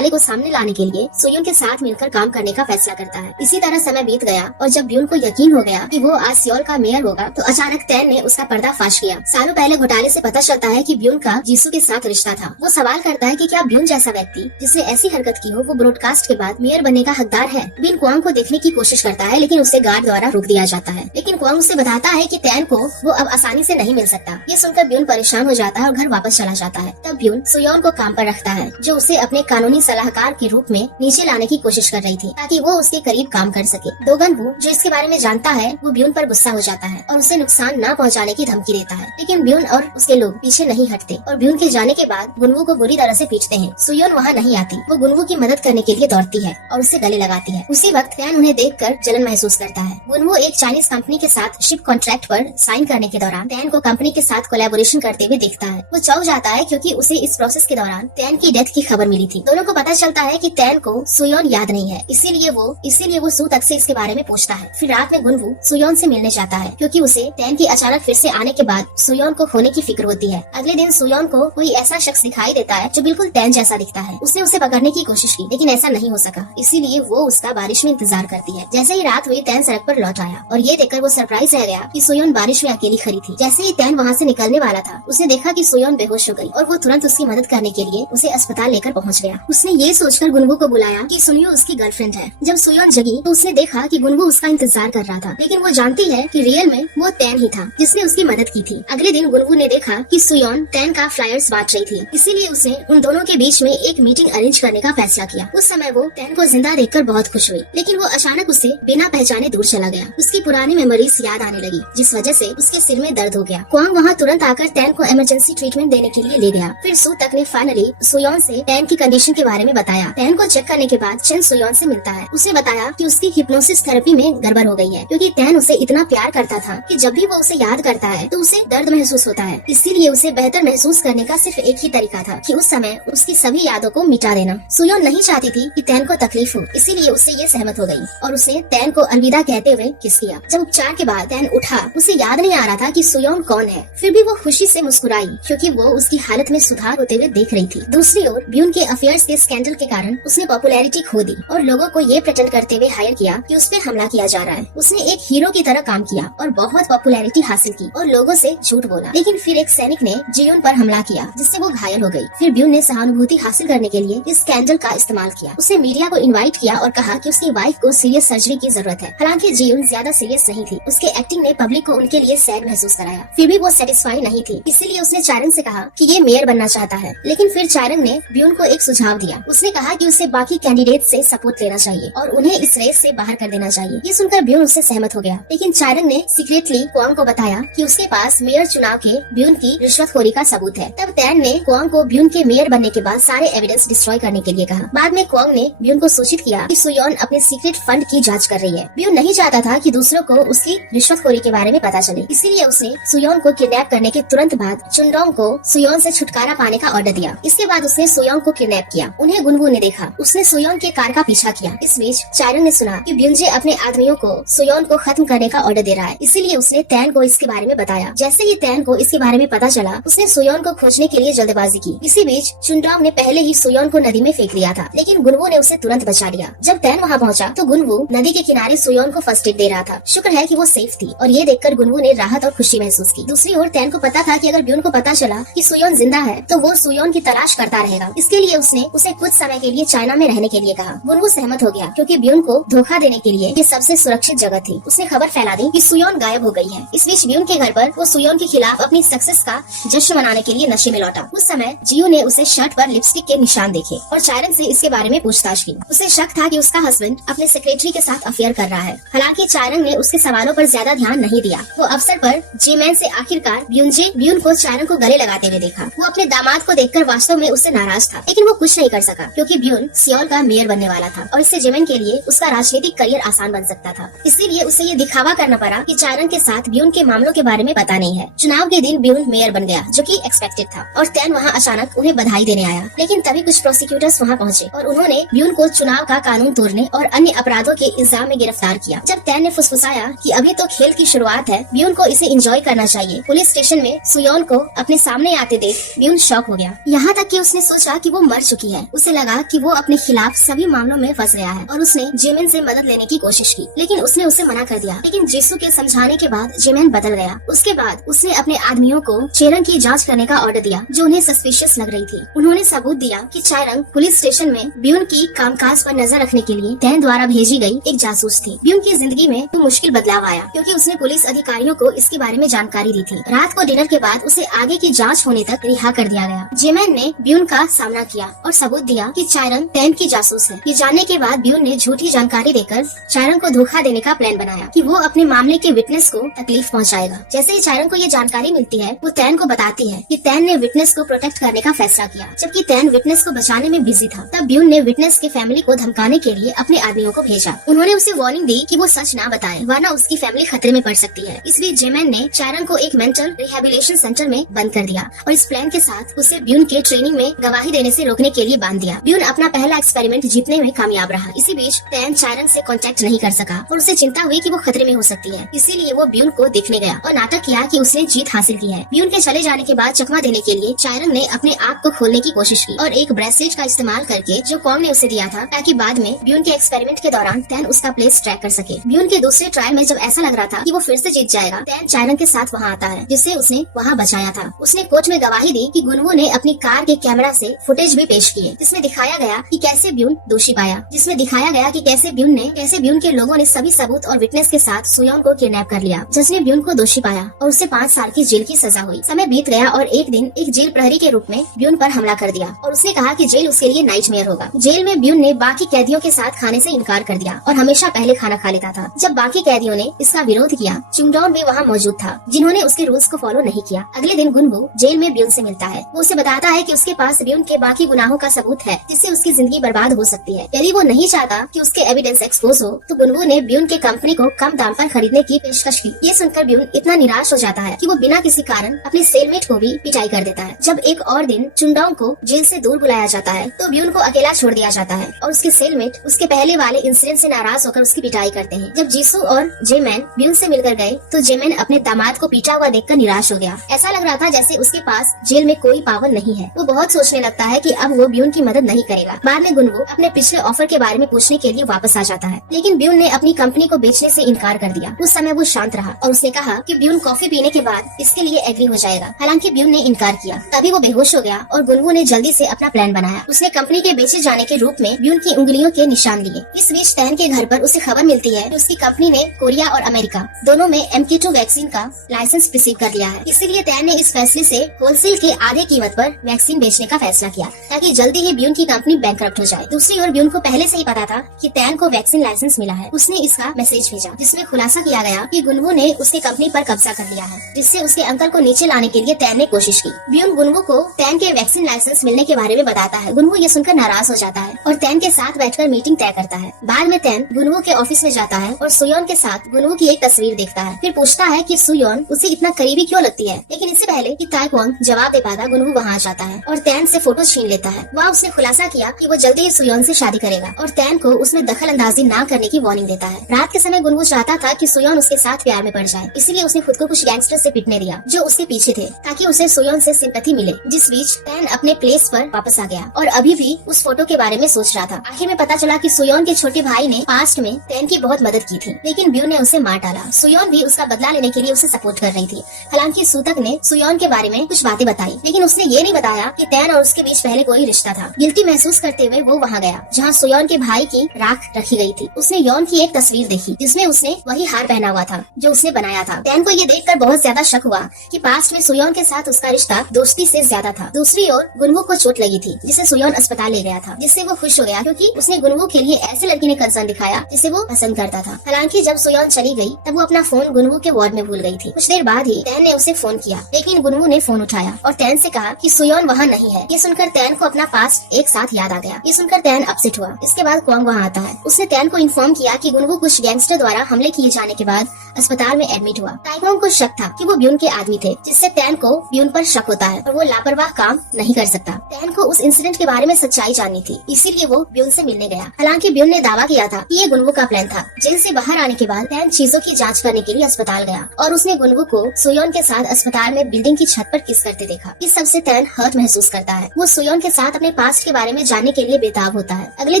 को सामने लाने के लिए सोयून के साथ मिलकर काम करने का फैसला करता है। इसी तरह समय बीत गया और जब ब्यून को यकीन हो गया कि वो आज सियोल का मेयर होगा, तो अचानक टैन ने उसका पर्दाफाश किया। सालों पहले घोटाले से पता चलता है कि ब्यून का जीसू के साथ रिश्ता था। वो सवाल करता है कि क्या ब्यून जैसा व्यक्ति जिसने ऐसी हरकत की हो, वो ब्रॉडकास्ट के बाद मेयर बनने का हकदार है। बिन क्वांग को देखने की कोशिश करता है, लेकिन उसे गार्ड द्वारा रोक दिया जाता है। लेकिन क्वांग उसे बताता है कि टैन को वो अब आसानी से नहीं मिल सकता। ये सुनकर ब्यून परेशान हो जाता है और घर वापस चला जाता है। तब ब्यून सुयोन को काम पर रखता है, जो उसे अपने कानूनी सलाहकार के रूप में नीचे लाने की कोशिश कर रही थी, ताकि वो उसके करीब काम कर सके। दोगन वू, जो इसके बारे में जानता है, वो ब्यून पर गुस्सा हो जाता है और उसे नुकसान न पहुंचाने की धमकी देता है। लेकिन ब्यून और उसके लोग पीछे नहीं हटते और ब्यून के जाने के बाद गुनवू को बुरी तरह से पीटते हैं। सुयोन वहाँ नहीं आती। वो गुनवू की मदद करने के लिए दौड़ती है और उससे गले लगाती है। उसी वक्त टैन उन्हें देखकर जलन महसूस करता है। गुनवू एक चाइनीज कंपनी के साथ शिप कॉन्ट्रैक्ट पर साइन करने के दौरान टैन को कंपनी के साथ कोलैबोरेशन करते हुए देखता है। वो चौंक जाता है, क्योंकि उसे इस प्रोसेस के दौरान टैन की डेथ की खबर मिली थी। दोनों को पता चलता है कि टैन को सुयोन याद नहीं है, इसीलिए वो सू तक से इसके बारे में पूछता है। फिर रात में गुनवू सुयोन से मिलने जाता है, क्योंकि उसे टैन की अचानक फिर से आने के बाद सुयोन को खोने की फिक्र होती है। अगले दिन सुयोन को कोई ऐसा शख्स दिखाई देता है जो बिल्कुल टैन जैसा दिखता है। उसने उसे पकड़ने की कोशिश की, लेकिन ऐसा नहीं हो सका, इसीलिए वो उसका बारिश में इंतजार करती है। जैसे ही रात हुई, टैन सड़क पर लौट आया और ये देखकर वो सरप्राइज रह गया कि सुयोन बारिश में अकेली खड़ी थी। जैसे ही टैन वहाँ से निकलने वाला था, उसने देखा कि सुयोन बेहोश हो गई और वो तुरंत उसकी मदद करने के लिए उसे अस्पताल लेकर पहुँच गया। उसने ये सोचकर गुनवू को बुलाया कि सुनियो उसकी गर्लफ्रेंड है। जब सुयोन जगी तो उसने देखा कि गुनवू उसका इंतजार कर रहा था, लेकिन वो जानती है कि रियल में वो टैन ही था जिसने उसकी मदद की थी। अगले दिन गुनवू ने देखा कि सुयोन टैन का फ्लायर्स बांट रही थी, इसीलिए उसने उन दोनों के बीच में एक मीटिंग अरेंज करने का फैसला किया। उस समय वो टैन को जिंदा देखकर बहुत खुश हुई, लेकिन वो अचानक उसे बिना पहचाने दूर चला गया। उसकी पुरानी मेमोरीज याद आने लगी, जिस वजह से उसके सिर में दर्द हो गया। क्वांग वहाँ तुरंत आकर टैन को इमरजेंसी ट्रीटमेंट देने के लिए ले गया। फिर सू तक ने फाइनली सुयोन से टैन की कंडीशन के बारे में बताया। टैन को चेक करने के बाद चेन सुयोन से मिलता है। उसे बताया कि उसकी हिप्नोसिस थेरेपी में गड़बड़ हो गई है, क्योंकि टैन उसे इतना प्यार करता था कि जब भी वो उसे याद करता है तो उसे दर्द महसूस होता है। इसीलिए उसे बेहतर महसूस करने का सिर्फ एक ही तरीका था कि उस समय उसकी सभी यादों को मिटा देना। सुयोन नहीं चाहती थी कि टैन को तकलीफ हो, इसीलिए उससे ये सहमत हो गई और उसने टैन को अलविदा कहते हुए किस किया। जब उपचार के बाद टैन उठा, उसे याद नहीं आ रहा था कि सुयोन कौन है। फिर भी वो खुशी से मुस्कुराई, क्योंकि वो उसकी हालत में सुधार होते हुए देख रही थी। दूसरी ओर ब्यून के अफेयर्स के स्कैंडल के कारण उसने पॉपुलैरिटी खो दी और लोगों को ये प्रेटेंड करते हुए हायर किया कि उस पे हमला किया जा रहा है। उसने एक हीरो की तरह काम किया और बहुत पॉपुलैरिटी हासिल की और लोगों से झूठ बोला। लेकिन फिर एक सैनिक ने जियोन पर हमला किया, जिससे वो घायल हो गई। फिर ब्यून ने सहानुभूति हासिल करने के लिए इस स्कैंडल का इस्तेमाल किया। उसने मीडिया को इनवाइट किया और कहा कि उसकी वाइफ को सीरियस सर्जरी की जरूरत है। हालांकि जियोन ज्यादा सीरियस नहीं थी। उसके एक्टिंग ने पब्लिक को उनके लिए सैड महसूस कराया। फिर भी वो सेटिस्फाई नहीं थी, इसीलिए उसने चारंग से कहा कि ये मेयर बनना चाहता है। लेकिन फिर चारंग ने ब्यून को एक सुझाव दिया। उसने कहा कि उसे बाकी कैंडिडेट से सपोर्ट लेना चाहिए और उन्हें इस रेस से बाहर कर देना चाहिए। ये सुनकर ब्यून उससे सहमत हो गया। लेकिन चारंग ने सीक्रेटली क्वांग को बताया कि उसके पास मेयर चुनाव के ब्यून की रिश्वतखोरी का सबूत है। तब टैन ने क्वांग को ब्यून के मेयर बनने के बाद सारे एविडेंस डिस्ट्रॉय करने के लिए कहा। बाद में क्वांग ने ब्यून को सूचित किया कि सुयोन अपने सीक्रेट फंड की जांच कर रही है। ब्यून नहीं चाहता था कि दूसरों को उसकी रिश्वतखोरी के बारे में पता चले, इसीलिए उसने सुयोन को किडनैप करने के तुरंत बाद चुनडोंग को सुयोन से छुटकारा पाने का ऑर्डर दिया। इसके बाद उसने सुयोन को किडनैप किया। उन्हें गुनवू ने देखा। उसने सुयोन के कार का पीछा किया। इस बीच चारंग ने सुना कि ब्यूनजे अपने आदमियों को सुयोन को खत्म करने का ऑर्डर दे रहा है, इसीलिए उसने टैन को इसके बारे में बताया। जैसे ही टैन को इसके बारे में पता चला, उसने सुयोन को खोजने के लिए जल्दबाजी की। इसी बीच चुनडोंग ने पहले ही सुयोन को नदी में फेंक दिया था, लेकिन गुनवू ने उसे तुरंत बचा लिया। जब टैन वहाँ पहुँचा तो गुनवू नदी के किनारे सुयोन को फर्स्ट एड दे रहा था। शुक्र है कि वो सेफ थी और ये देखकर गुनवू ने राहत और खुशी महसूस की। दूसरी ओर टैन को पता था कि अगर ब्यून को पता चला कि सुयोन जिंदा है तो वो सुयोन की तलाश करता रहेगा। इसके लिए उसने उसे कुछ समय के लिए चाइना में रहने के लिए कहा। गुनवू सहमत हो गया, क्योंकि ब्यून को धोखा देने के लिए ये सबसे सुरक्षित जगह थी। उसने खबर फैला दी कि सुयोन गायब हो गई है। इस बीच ब्यून के घर पर वो सुयोन के खिलाफ अपनी सक्सेस का जश्न मनाने के लिए नशे में लौटा। उस समय जियो ने उसे शर्ट पर लिपस्टिक के निशान देखे और चारंग से इसके बारे में पूछताछ की। उसे शक था कि उसका हस्बैंड अपने सेक्रेटरी के साथ अफेयर कर रहा है। हालांकि चारंग ने उसके सवालों पर ज्यादा ध्यान नहीं दिया। वो अवसर पर जीमैन से आखिरकार ब्यून को चारंग को गले लगाते हुए देखा। वो अपने दामाद को देखकर वास्तव में उससे नाराज था, लेकिन वो कुछ नहीं कर सका, क्योंकि ब्यून सियोल का मेयर बनने वाला था और इससे जिमेन के लिए उसका राजनीतिक करियर आसान बन सकता था। इसीलिए उसे ये दिखावा करना पड़ा कि चारंग के साथ ब्यून के मामलों के बारे में पता नहीं है। चुनाव के दिन ब्यून मेयर बन गया, जो कि एक्सपेक्टेड था, और टैन वहाँ अचानक उन्हें बधाई देने आया। लेकिन तभी कुछ प्रोसिक्यूटर्स वहाँ पहुँचे और उन्होंने ब्यून को चुनाव का कानून तोड़ने और अन्य अपराधों के इल्जाम में गिरफ्तार किया। जब टैन ने फुसफुसाया कि अभी तो खेल की शुरुआत है, ब्यून को इसे एंजॉय करना चाहिए, पुलिस स्टेशन में सुयोन को अपने सामने आते देख ब्यून शॉक हो गया। यहाँ तक कि उसने सोचा कि वो मर चुकी है। उसे लगा कि वो अपने खिलाफ सभी मामलों में फंस गया है और उसने जिमिन से मदद लेने की कोशिश की। की, लेकिन उसने उसे मना कर दिया। लेकिन जीसू के समझाने के बाद जेमैन बदल गया। उसके बाद उसने अपने आदमियों को चेरंग की जांच करने का ऑर्डर दिया जो उन्हें सस्पिशियस लग रही थी। उन्होंने सबूत दिया कि चायरंग पुलिस स्टेशन में ब्यून की कामकाज पर नजर रखने के लिए टैन द्वारा भेजी गई एक जासूस थी। ब्यून की जिंदगी में तो मुश्किल बदलाव आया क्योंकि उसने पुलिस अधिकारियों को इसके बारे में जानकारी दी थी। रात को डिनर के बाद उसे आगे की जांच होने तक रिहा कर दिया गया। जेमैन ने ब्यून का सामना किया और सबूत दिया कि चायरंग टैन की जासूस है। ये जानने के बाद ब्यून ने झूठी जानकारी देकर चायरंग को धोखा देने का प्लान बनाया कि वो अपने मामले के विटनेस को तकलीफ पहुंचाएगा। जैसे ही चायरंग को ये जानकारी मिलती है वो टैन को बताती है कि टैन ने विटनेस को प्रोटेक्ट करने का फैसला किया, जबकि टैन विटनेस को बचाने में बिजी था। तब ब्यून ने विटनेस के फैमिली को धमकाने के लिए अपने आदमियों को भेजा। उन्होंने उसे वार्निंग दी कि वो सच ना बताए वरना उसकी फैमिली खतरे में पड़ सकती है। इस बीच जेमैन ने चायरंग को एक मेंटल रिहेबिलिटेशन सेंटर में बंद कर दिया और इस प्लान के साथ उसे ब्यून के ट्रेनिंग में गवाही देने से रोकने के लिए बांध दिया। ब्यून अपना पहला एक्सपेरिमेंट जीतने में कामयाब रहा। इसी बीच टैन चायरंग से कांटेक्ट नहीं कर सका और उसे चिंता हुई कि वो खतरे में हो सकती है। इसीलिए वो ब्यून को देखने गया और नाटक किया कि उसने जीत हासिल की है। ब्यून के चले जाने के बाद चकमा देने के लिए चायरंग ने अपने आप को खोलने की कोशिश की और एक ब्रेसलेट का इस्तेमाल करके जो कॉम ने उसे दिया था ताकि बाद में ब्यून के एक्सपेरिमेंट के दौरान टैन उसका प्लेस ट्रैक कर सके। ब्यून के दूसरे ट्रायल में जब ऐसा लग रहा था कि वो फिर से जीत जाएगा, टैन चायरंग के साथ वहाँ आता है जिससे उसने वहाँ बचाया था। उसने कोर्ट में गवाही दी कि गुनवू ने अपनी कार के कैमरा से फुटेज भी पेश किए जिसमें दिखाया गया कि कैसे ब्यून दोषी पाया, जिसमें दिखाया गया कि कैसे ब्यून के लोगों ने सभी सबूत और विटनेस के साथ सुयोंग को किडनैप कर लिया। जज ने ब्यून को दोषी पाया और उसे 5 साल की जेल की सजा हुई। समय बीत गया और एक दिन एक जेल प्रहरी के रूप में ब्यून पर हमला कर दिया और उसने कहा कि जेल उसके लिए नाइटमेयर होगा। जेल में ब्यून ने बाकी कैदियों के साथ खाने से इनकार कर दिया और हमेशा पहले खाना खा लेता था। जब बाकी कैदियों ने इसका विरोध किया, चुंगडॉन भी वहाँ मौजूद था जिन्होंने उसके रूल्स को फॉलो नहीं किया। अगले दिन गुनवू जेल में ब्यून से मिलता है। वो उसे बताता है कि उसके पास ब्यून के बाकी गुनाहों का सबूत है जिससे उसकी जिंदगी बर्बाद हो सकती है। यदि वो नहीं चाहता कि उसके एविडेंस एक्सपोज हो तो गुनवू ने ब्यून के कंपनी को कम दाम पर खरीदने की पेशकश की। ये सुनकर ब्यून इतना निराश हो जाता है कि वो बिना किसी कारण अपने सेलमेट को भी पिटाई कर देता है। जब एक और दिन चुंगडॉन्ग को जेल से दूर बुलाया जाता है तो ब्यून को अकेला छोड़ दिया जाता है और उसके सेलमेट उसके पहले वाले इंसिडेंट से नाराज होकर उसकी पिटाई करते हैं। जब जीसू और जेमैन ब्यून से मिलकर गए तो जेमैन अपने दामाद को पीटा हुआ देखकर निराश हो गया। ऐसा लग रहा था जैसे उसके पास जेल में कोई पावर नहीं है। वो बहुत सोचने लगता है कि अब वो ब्यून की मदद नहीं करेगा। बाद में गुनवू अपने पिछले ऑफर के बारे में पूछने के लिए वापस आ जाता है, लेकिन ब्यून ने अपनी कंपनी को बेचने से इनकार कर दिया। उस समय वो शांत रहा और उसने कहा कि ब्यून कॉफी पीने के बाद इसके लिए एग्री हो जाएगा। हालांकि ब्यून ने इनकार किया। तभी वो बेहोश हो गया और गुनवू ने जल्दी से अपना प्लान बनाया। उसने कंपनी के बेचे जाने के रूप में ब्यून की उंगलियों के निशान लिए। इस बीच टैन के घर पर उसे खबर मिलती है कि उसकी कंपनी ने कोरिया और अमेरिका दोनों में MK2 वैक्सीन का लाइसेंस रिसीव कर लिया है। इसीलिए टैन ने इस फैसले से होलसेल के आधे कीमत पर वैक्सीन बेचने का फैसला किया ताकि जल्दी ही ब्यून की कंपनी बैंकरप्ट हो जाए। दूसरी ओर ब्यून को पहले से ही पता था कि टैन को वैक्सीन लाइसेंस मिला है। उसने इसका मैसेज भेजा जिसमें खुलासा किया गया कि गुनवू ने उसकी कंपनी पर कब्जा कर लिया है, जिससे उसके अंकल को नीचे लाने के लिए टैन ने कोशिश की। ब्यून गुनवू को टैन के वैक्सीन लाइसेंस मिलने के बारे में बताता है। गुनवू ये सुनकर नाराज हो जाता है और टैन के साथ बैठकर मीटिंग तय करता है। बाद में टैन गुनवू के ऑफिस में जाता है और सुयोन के साथ गुनवू की एक तस्वीर देखता है। फिर पूछता है कि सुयोन उसे इतना करीबी क्यों लगती है, लेकिन इससे पहले कि ताइक्वांग जवाब दे पाता गुनवू वहाँ आ जाता है और टैन से फोटो छीन लेता है। वह उसने खुलासा किया कि वो जल्दी ही सुयोन से शादी करेगा और टैन को उसमें दखल अंदाजी न करने की वार्निंग देता है। रात के समय गुनवू चाहता था कि सुयोन उसके साथ प्यार में पड़ जाए, इसीलिए उसने खुद को कुछ गैंगस्टर से पिटने दिया जो उसके पीछे थे ताकि उसे सुयोन से सिंपैथी मिले। जिस बीच टैन अपने प्लेस पर वापस आ गया और अभी भी उस फोटो के बारे में सोच रहा था। आखिर में पता चला कि सुयोन के छोटे भाई ने पास्ट में टैन की बहुत मदद की थी, लेकिन ब्यून ने उसे मार डाला। सुयोन भी उसका बदला लेने के लिए उसे सपोर्ट कर रही थी। हालांकि सूतक ने सुयोन के बारे में कुछ बातें बताई, लेकिन उसने ये नहीं बताया कि टैन और उसके बीच पहले कोई रिश्ता था। गिल्टी महसूस करते हुए वो वहाँ गया जहाँ सुयोन के भाई की राख रखी गई थी। उसने यौन की एक तस्वीर देखी जिसमें उसने वही हार पहना हुआ था जो उसने बनाया था। टैन को ये देखकर बहुत ज्यादा शक हुआ कि पास्ट में सुयोन के साथ उसका रिश्ता दोस्ती से ज्यादा था। दूसरी ओर गुनवू को चोट लगी थी जिसे सुयोन अस्पताल ले गया था, जिससे वो खुश हो गया क्योंकि उसने गुनवू के लिए ऐसे लड़की ने कंसर्न दिखाया जिसे वो पसंद करता था। हालांकि जब सुयोन चली गई तब वो अपना फोन गुनवू के वार्ड में भूल गई थी। कुछ देर बाद ही टैन ने उसे फोन किया, लेकिन गुनवू ने फोन उठाया और टैन से कहा कि सुयोन वहाँ नहीं है। ये सुनकर टैन को अपना पास्ट एक साथ याद आ गया। ये सुनकर टैन अपसेट हुआ। इसके बाद क्वांग वहाँ आता है। उसने टैन को इन्फॉर्म किया कि गुनवू कुछ गैंगस्टर द्वारा हमले किए जाने के बाद अस्पताल में एडमिट हुआ। ताइकोंग को शक था कि वो ब्यून के आदमी थे, जिससे टैन को ब्यून पर शक होता है और वो लापरवाह काम नहीं कर सकता। टैन को उस इंसिडेंट के बारे में सच्चाई जाननी थी, इसीलिए वो ब्यून से मिलने गया। हालांकि ब्यून ने दावा किया था कि ये गुनवू का प्लान था। जेल से बाहर आने के बाद टैन चीजों की जांच करने के लिए अस्पताल गया और उसने गुनवू को सोयोन के साथ अस्पताल में बिल्डिंग की छत पर किस करते देखा। इस सबसे टैन हर्ट महसूस करता है। वो सोयोन के साथ अपने पास्ट के बारे में जानने के लिए बेताब होता है। अगले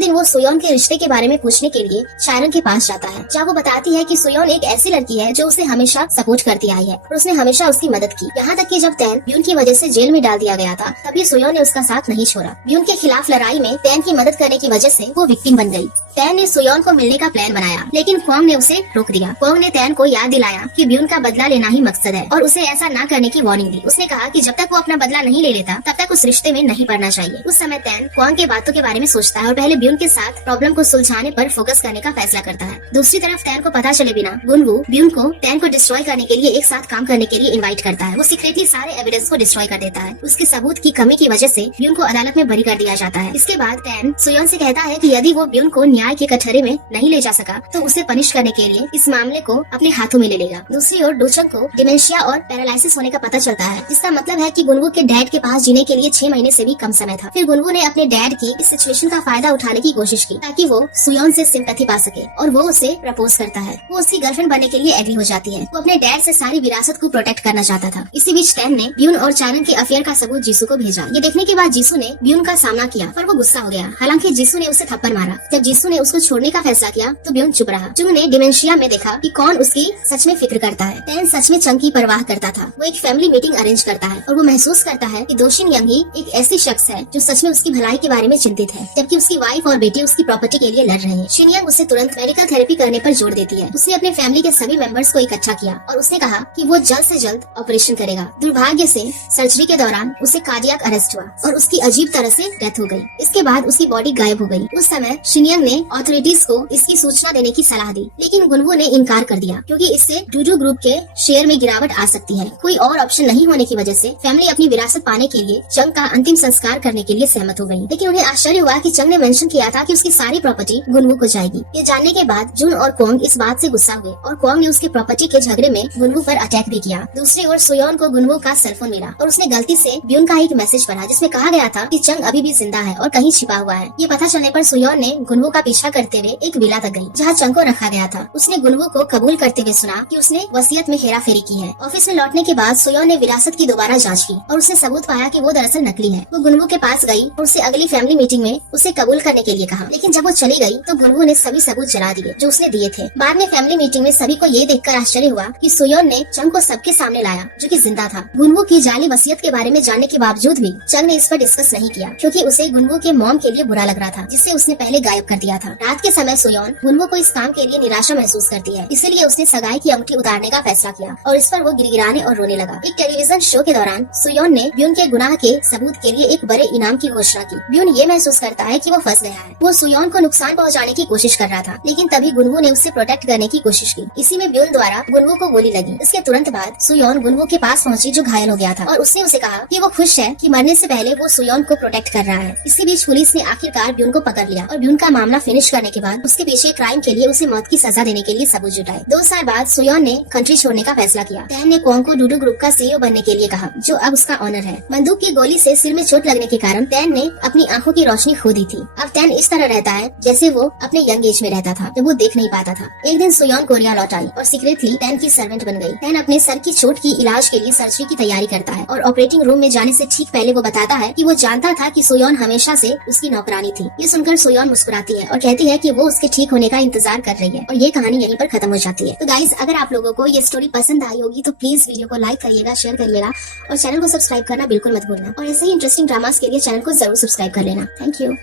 दिन वो सोयोन के रिश्ते के बारे में पूछने के लिए शायरन के पास जाता है, जहाँ वो बताती है कि सोयोन एक ऐसी लड़की है जो उसे हमेशा सपोर्ट करती आई है और उसने हमेशा उसकी मदद की। यहाँ तक कि जब टैन ब्यून की वजह से जेल में डाल दिया गया था, तभी सोयोन ने उसका साथ नहीं छोड़ा। ब्यून के खिलाफ लड़ाई में टैन की मदद करने की वजह से वो विक्टिम बन गई। टैन ने सोयोन को मिलने का प्लान बनाया, लेकिन क्वांग ने उसे रोक दिया। क्वांग ने टैन को याद दिलाया कि ब्यून का बदला लेना ही मकसद है और उसे ऐसा न करने की वार्निंग दी। उसने कहा कि जब तक वो अपना बदला नहीं ले लेता, तब तक उस रिश्ते में नहीं पड़ना चाहिए। उस समय टैन क्वांग के बातों के बारे में सोचता है और पहले ब्यून के साथ प्रॉब्लम को सुलझाने पर फोकस करने का फैसला करता है। दूसरी तरफ टैन को पता चले बिना गुनवू ब्यून को टैन को डिस्ट्रॉय करने के लिए एक साथ काम करने के लिए इन्वाइट करता है। वो सीक्रेटली सारे एविडेंस को डिस्ट्रॉय कर देता है। उसके सबूत की कमी की वजह से ब्यून को अदालत में बरी कर दिया जाता है। इसके बाद टैन सोयोन से कहता है कि यदि वो ब्यून को न्याय के कटघरे में नहीं ले जा सका तो उसे पनिश करने के लिए इस मामले को अपने हाथों में ले लेगा। दूसरी ओर डोचंग को डिमेंशिया और पैरालिसिस होने का पता चलता है, जिसका मतलब है कि गुनवू के डैड के पास जीने के लिए 6 महीने से भी कम समय था। फिर गुनवू ने अपने डैड की इस सिचुएशन का फायदा उठाने की कोशिश की ताकि वो सोयोन से सिंपैथी पा सके और वो उसे प्रपोज करता है। वो उसकी गर्लफ्रेंड बनने के लिए एग्री हो जाती है। वो अपने डैड से सारी विरासत को प्रोटेक्ट करना चाहता था। इसी बीच टैन ने ब्यून और चारन के अफेयर का सबूत जीसू को भेजा। ये देखने के बाद जीसू ने ब्यून का सामना किया, पर वो गुस्सा हो गया। हालांकि जीसू ने उसे थप्पड़ मारा। जब जीसू ने उसको छोड़ने का फैसला किया तो ब्यून चुप रहा। चुंग ने डिमेंशिया में देखा कि कौन उसकी सच में फिक्र करता है। टैन सच में चंग की परवाह करता था। वो एक फैमिली मीटिंग अरेंज करता है और वो महसूस करता है कि दोशिन यंग ही एक ऐसी शख्स है जो सच में उसकी भलाई के बारे में चिंतित है, जबकि उसकी वाइफ और बेटी उसकी प्रॉपर्टी के लिए लड़ रहे हैं। शिन यंग उसे तुरंत मेडिकल थेरेपी करने पर जोर देती है। उसने अपने फैमिली के सभी मेंबर्स को इकट्ठा किया और उसने कहा कि वो जल्द से जल्द ऑपरेशन करेगा। दुर्भाग्य से सर्जरी के दौरान उसे कार्डियक अरेस्ट हुआ और उसकी अजीब तरह से डेथ हो गई। इसके बाद उसकी बॉडी गायब हो गई। उस समय शिन यंग ने ऑथोरिटीज को इसकी सूचना देने की सलाह दी, लेकिन गुनवू ने इनकार कर दिया क्योंकि इससे डूडू ग्रुप के शेयर में गिरावट आ सकती है। कोई और ऑप्शन नहीं होने की वजह से फैमिली अपनी विरासत पाने के लिए चंग का अंतिम संस्कार करने के लिए सहमत हो गई। लेकिन उन्हें आश्चर्य हुआ कि चंग ने मेंशन किया था कि उसकी सारी प्रॉपर्टी गुनवू को जाएगी। ये जानने के बाद जुन और क्वांग इस बात से गुस्सा हुए और क्वांग ने उसकी प्रॉपर्टी के झगड़े में गुनवू पर अटैक भी किया। दूसरी ओर सोयोन को गुनवू का सेलफोन मिला और उसने गलती से ब्यून का एक मैसेज पढ़ा जिसमें कहा गया था कि चंग अभी भी जिंदा है और कहीं छिपा हुआ है। ये पता चलने पर सोयोन ने गुनवू का पीछा करते हुए एक विला तक गई जहाँ चंग को रखा गया था। उसने गुनवू को कबूल करते हुए सुना कि उसने वसीयत में हेरा फेरी की है। ऑफिस में लौटने के बाद सोयोन ने विरासत की दोबारा जांच की और उसने सबूत पाया कि वो दरअसल नकली है। वो गुनवू के पास गई और उससे अगली फैमिली मीटिंग में उसे कबूल करने के लिए कहा, लेकिन जब वो चली गई तो गुनवू ने सभी सबूत जला दिए जो उसने दिए थे। बाद में फैमिली मीटिंग में सभी को ये देखकर आश्चर्य हुआ कि सोयोन ने चंग को सबके सामने लाया जो कि जिंदा था। गुनवू की जाली वसीयत के बारे में जानने के बावजूद भी चंग ने इस पर डिस्कस नहीं किया क्योंकि उसे गुनवू के मॉम के लिए बुरा लग रहा था, जिससे उसने पहले गायब कर दिया था। रात के समय सोयोन गुनवू को इस काम के लिए निराशा महसूस करती है, इसीलिए उसने सगाई की अंगूठी उतारने का फैसला किया और इस पर वो गिड़गिड़ाने और रोने लगा। एक टेलीविजन शो के दौरान सोयोन ने ब्यून के गुनाह के सबूत के लिए एक बड़े इनाम की घोषणा की। ब्यून ये महसूस करता है कि वो फंस गया है। वो सोयोन को नुकसान पहुंचाने की कोशिश कर रहा था, लेकिन तभी गुनवू ने उससे प्रोटेक्ट करने की कोशिश की। इसी में ब्यून द्वारा गुनवू को गोली लगी। इसके तुरंत बाद सोयोन गुनवू के पास पहुंची जो घायल हो गया था और उसने उसे कहा कि वो खुश है कि मरने से पहले वो सोयोन को प्रोटेक्ट कर रहा है। इसी बीच पुलिस ने आखिरकार ब्यून को पकड़ लिया और ब्यून का मामला फिनिश करने के बाद उसके पीछे क्राइम के लिए उसे मौत की सजा देने के लिए सबूत जुटाए। 2 साल बाद सोयोन ने कंट्री छोड़ने का फैसला किया। टैन ने क्वांग को डूडू ग्रुप का सीईओ बनने के लिए कहा, जो अब उसका ऑनर है। बंदूक की गोली से सिर में चोट लगने के कारण टैन ने अपनी आंखों की रोशनी खो दी थी। अब टैन इस तरह रहता है जैसे वो अपने यंग एज में रहता था जब वो देख नहीं पाता था। एक दिन सोयोन कोरिया लौट आई और सीक्रेटली टैन की सर्वेंट बन गई। टैन अपने सर की चोट की इलाज के लिए सर्जरी की तैयारी करता है और ऑपरेटिंग रूम में जाने से ठीक पहले वो बताता है कि वो जानता था कि सोयोन हमेशा से उसकी नौकरानी थी। ये सुनकर सोयोन मुस्कुराती है और कहती है कि वो उसके ठीक होने का इंतजार कर रही है और ये कहानी यहीं पर खत्म हो जाती है। तो गाइस, अगर आप लोगों को ये स्टोरी पसंद आई होगी तो प्लीज वीडियो को लाइक करिएगा, शेयर करिएगा और चैनल को सब्सक्राइब करना बिल्कुल मत भूलना। और ऐसे ही इंटरेस्टिंग ड्रामास के लिए चैनल को जरूर सब्सक्राइब कर लेना। Thank you.